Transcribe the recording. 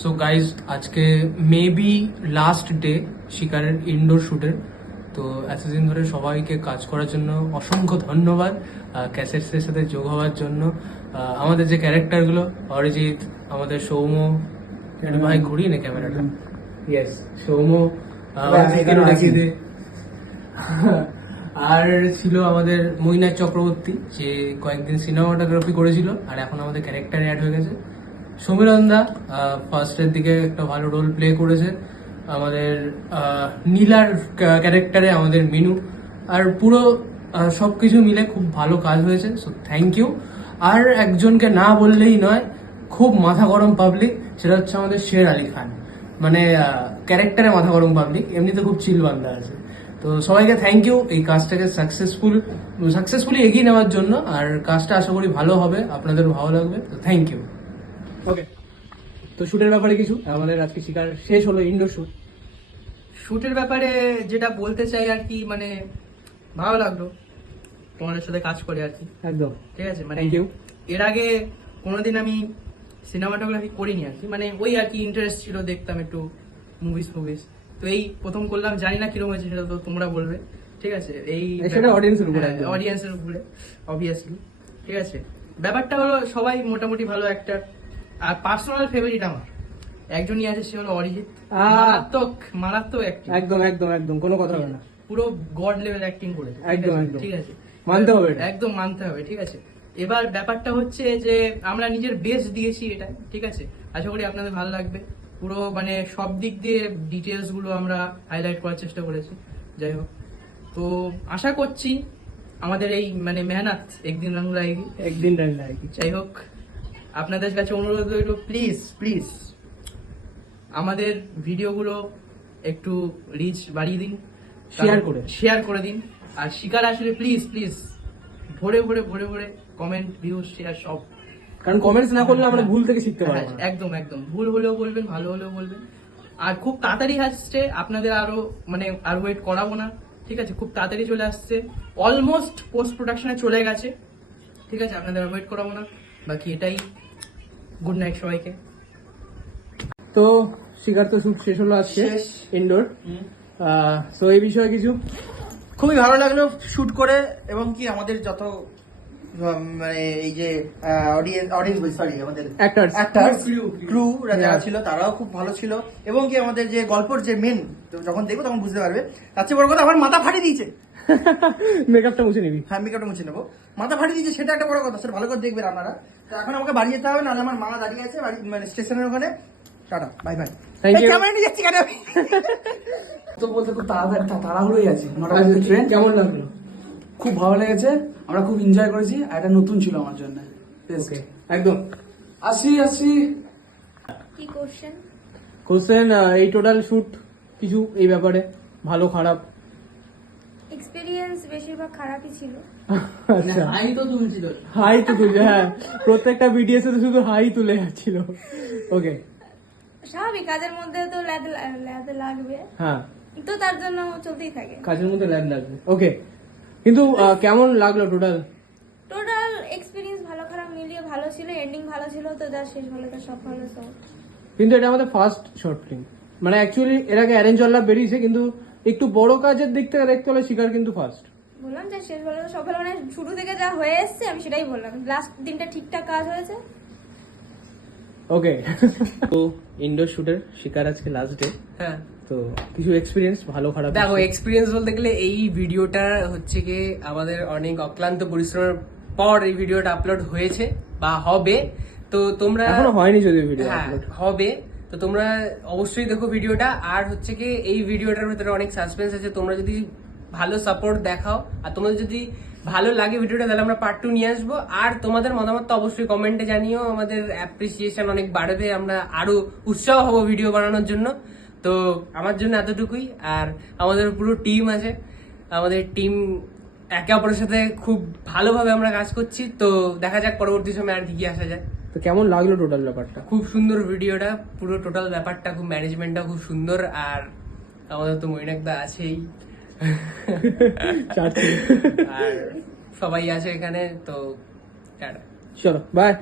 So guys আজকে maybe last day শিকারের indoor শুটের। তো এতদিন ধরে সবাইকে কাজ করার জন্য অসংখ্য ধন্যবাদ, ক্যাসেটসের সাথে যোগ হওয়ার জন্য। আমাদের যে ক্যারেক্টারগুলো, অরিজিৎ, আমাদের সৌম্য, একটু ভাই ঘুরিয়ে নে ক্যামেরাটা, ইয়েস সৌম্য, দেখিয়ে দে। আর ছিল আমাদের মৈনাক চক্রবর্তী, যে কয়েকদিন সিনেমাটোগ্রাফি করেছিল আর এখন আমাদের ক্যারেক্টারে অ্যাড হয়ে গেছে। সমীরণ দা ফার্স্টের দিকে একটা ভালো রোল প্লে করেছে। আমাদের নীলার ক্যারেক্টারে আমাদের মিনু। আর পুরো সবকিছু মিলে খুব ভালো কাজ হয়েছে, সো থ্যাংক ইউ। আর একজনকে না বললেই নয়, খুব মাথা গরম পাবলিক, সেটা হচ্ছে আমাদের শের আলী খান। মানে ক্যারেক্টারে মাথা গরম পাবলিক, এমনিতে খুব চিল বান্দা আছে। তো সবাইকে থ্যাংক ইউ এই কাজটাকে সাকসেসফুলি এগিয়ে নেওয়ার জন্য। আর কাজটা আশা করি ভালো হবে, আপনাদেরও ভালো লাগবে। তো থ্যাংক ইউ। ওকে, তো শুটের ব্যাপারে কিছু, আমাদের আজকে শিকার শেষ হলো ইনডোর শুট। শুটের ব্যাপারে যেটা বলতে চাই আর কি, মানে ভালো লাগলো তোমাদের সাথে কাজ করে আর কি। একদম ঠিক আছে, মানে থ্যাংক ইউ। এর আগে কোনোদিন আমি সিনেমাটোগ্রাফি করিনি আর কি, মানে ওই আর কি ইন্টারেস্ট ছিল, দেখতাম একটু মুভিস। তো এই প্রথম করলাম, জানি না কিরকম হয়েছে সেটা তো তোমরা বলবে। ঠিক আছে, এই সেটা অডিয়েন্সের উপরে, অডিয়েন্সের উপরে অবভিয়াসলি। ঠিক আছে, ব্যাপারটা হলো সবাই মোটামুটি ভালো অ্যাক্টর, আর পার্সোনাল ফেভারিট আমার একজনই আছে, সে হলো অরিজিৎ। মারাত্মক অ্যাক্টিং, একদম কোনো কথা হবে না, পুরো গড লেভেল অ্যাক্টিং করেছে। একদম ঠিক আছে, মানতে হবে, একদম মানতে হবে। ঠিক আছে, এবার ব্যাপারটা হচ্ছে যে আমরা নিজের বেস্ট দিয়েছি এটা। ঠিক আছে, আশা করি আপনাদের ভালো লাগবে। পুরো মানে সব দিক দিয়ে ডিটেলস গুলো আমরা হাইলাইট করার চেষ্টা করেছি। যাই হোক, তো আশা করছি আমাদের এই মানে মেহনত একদিন রঙ লাগাই। যাই হোক, আপনাদের কাছে অনুরোধ রইল, প্লিজ আমাদের ভিডিওগুলো একটু রিচ বাড়িয়ে দিন, শেয়ার করে দিন। আর শিকার আসলে প্লিজ ভরে কমেন্ট, ভিউ, শেয়ার সব, কারণ কমেন্টস না করলে আমরা ভুল থেকে শিখতে পারবো না। একদম ভুল হলেও বলবেন, ভালো হলেও বলবেন। আর খুব তাড়াতাড়ি আসছে, আপনাদের আর ওয়েট করাবো না। ঠিক আছে, খুব তাড়াতাড়ি চলে আসছে, অলমোস্ট পোস্ট প্রোডাকশনে চলে গেছে। ঠিক আছে, আপনাদের আর ওয়েট করাবো না। বাকি এটাই, গুড নাইট সবাইকে। তো শিকার তো শুট শেষ হলো আজকে ইনডোর। তো এই বিষয়ে কিছু খুবই ভালো লাগলো শুট করে, এবং কি আমাদের যত মানে এই যে অডিয়েন্স সরি আমাদের ক্রু যারা ছিল তারাও খুব ভালো ছিল, এবং কি আমাদের যে গল্পের যে মেন, যখন দেখবো তখন বুঝতে পারবে। তার চেয়ে বড় কথা, আমার মাথা ফাটিয়ে দিয়েছে। মেকআপটা মুছে নিবি? হ্যাঁ, মেকআপটা মুছে নেবো। মাথা ফাটিয়ে দিয়েছে, সেটা একটা বড় কথা, সেটা ভালো করে দেখবেন আপনারা। তো এখন আমাকে বাড়ি যেতে হবে, নাহলে আমার মা দাঁড়িয়ে আছে বাড়ি, মানে স্টেশনের ওখানে। Tata, bye bye. ক্যামেরা নিয়ে যাচ্ছি কেন আমি? তো বলতে খুব তাড়াহুড়োই আছে, মোটামুটি ট্রেন। কেমন লাগলো? খুব ভালো লেগেছে, আমরা খুব এনজয় করেছি, আর এটা নতুন ছিল আমার জন্য। একদম আসি কি কোশ্চেন, এই টোটাল শুট কিছু এই ব্যাপারে ভালো খারাপ? এক্সপেরিয়েন্স বেশিরভাগ খারাপই ছিল। আচ্ছা, হাই তো তুলছিল, হ্যাঁ, প্রত্যেকটা ভিডিওতে তো শুধু হাই তুলে যাচ্ছিল। ওকে, স্বাভাবিক, কাজের মধ্যে তো ল্যাদ লাগবে, হ্যাঁ, তো তার জন্য চলতেই থাকে, কাজের মধ্যে ল্যাব লাগবে। ওকে, কিন্তু কেমন লাগলো টোটাল এক্সপিরিয়েন্স? ভালো খারাপ মিলিয়ে ভালো ছিল, এন্ডিং ভালো ছিল, তো যা শেষ ভালো তো সব ভালো। সব কিন্তু এটা আমাদের ফার্স্ট শর্ট ফিল্ম, মানে অ্যাকচুয়ালি এর আগে অ্যারেঞ্জ আল্লাহ বেরিয়েছে, কিন্তু একটু বড় কাজের দিক থেকে দেখতে হলে শিকার কিন্তু ফার্স্ট। বললাম যে শেষ ভালো তো সব ভালো, মানে শুরু থেকে যা হয়ে এসছে আমি সেটাই বললাম, লাস্ট দিনটা ঠিকঠাক কাজ হয়েছে। ওকে, তো ইনডোর শুটের শিকার আজকে লাস্ট ডে। হ্যাঁ, তো কিছু এক্সপিরিয়েন্স ভালো খারাপ? দেখো, এক্সপিরিয়েন্স বলতে গেলে এই ভিডিওটা হচ্ছে কি আমাদের অনেক অক্লান্ত পরিশ্রমের পর এই ভিডিওটা আপলোড হয়েছে বা হবে। তো তোমরা এখনো হয়নি যদিও ভিডিও আপলোড হবে, তো তোমরা অবশ্যই দেখো ভিডিওটা। আর হচ্ছে কি এই ভিডিওটার ভিতরে অনেক সাসপেন্স আছে, তোমরা যদি ভালো সাপোর্ট দেখাও আর তোমাদের যদি ভালো লাগে ভিডিওটা, তাহলে আমরা পার্ট 2 নিয়ে আসবো। আর তোমাদের মতামত তো অবশ্যই কমেন্টে জানিও, আমাদের অ্যাপ্রিসিয়েশন অনেক বাড়বে, আমরা আরো উৎসাহ হবো ভিডিও বানানোর জন্য। তো আমার জন্য এতটুকুই। আর আমাদের পুরো টিম আছে, আমাদের টিম একে অপরের সাথে খুব ভালোভাবে আমরা কাজ করছি। তো দেখা যাক পরবর্তী সময় আর কি আসা যায়। তো কেমন লাগলো টোটাল ব্যাপারটা? খুব সুন্দর ভিডিওটা, পুরো টোটাল ব্যাপারটা খুব, ম্যানেজমেন্টটা খুব সুন্দর। আর আমাদের তো মৈনাকদা আছেই, আর সবাই আছে এখানে। তো চলো বাই।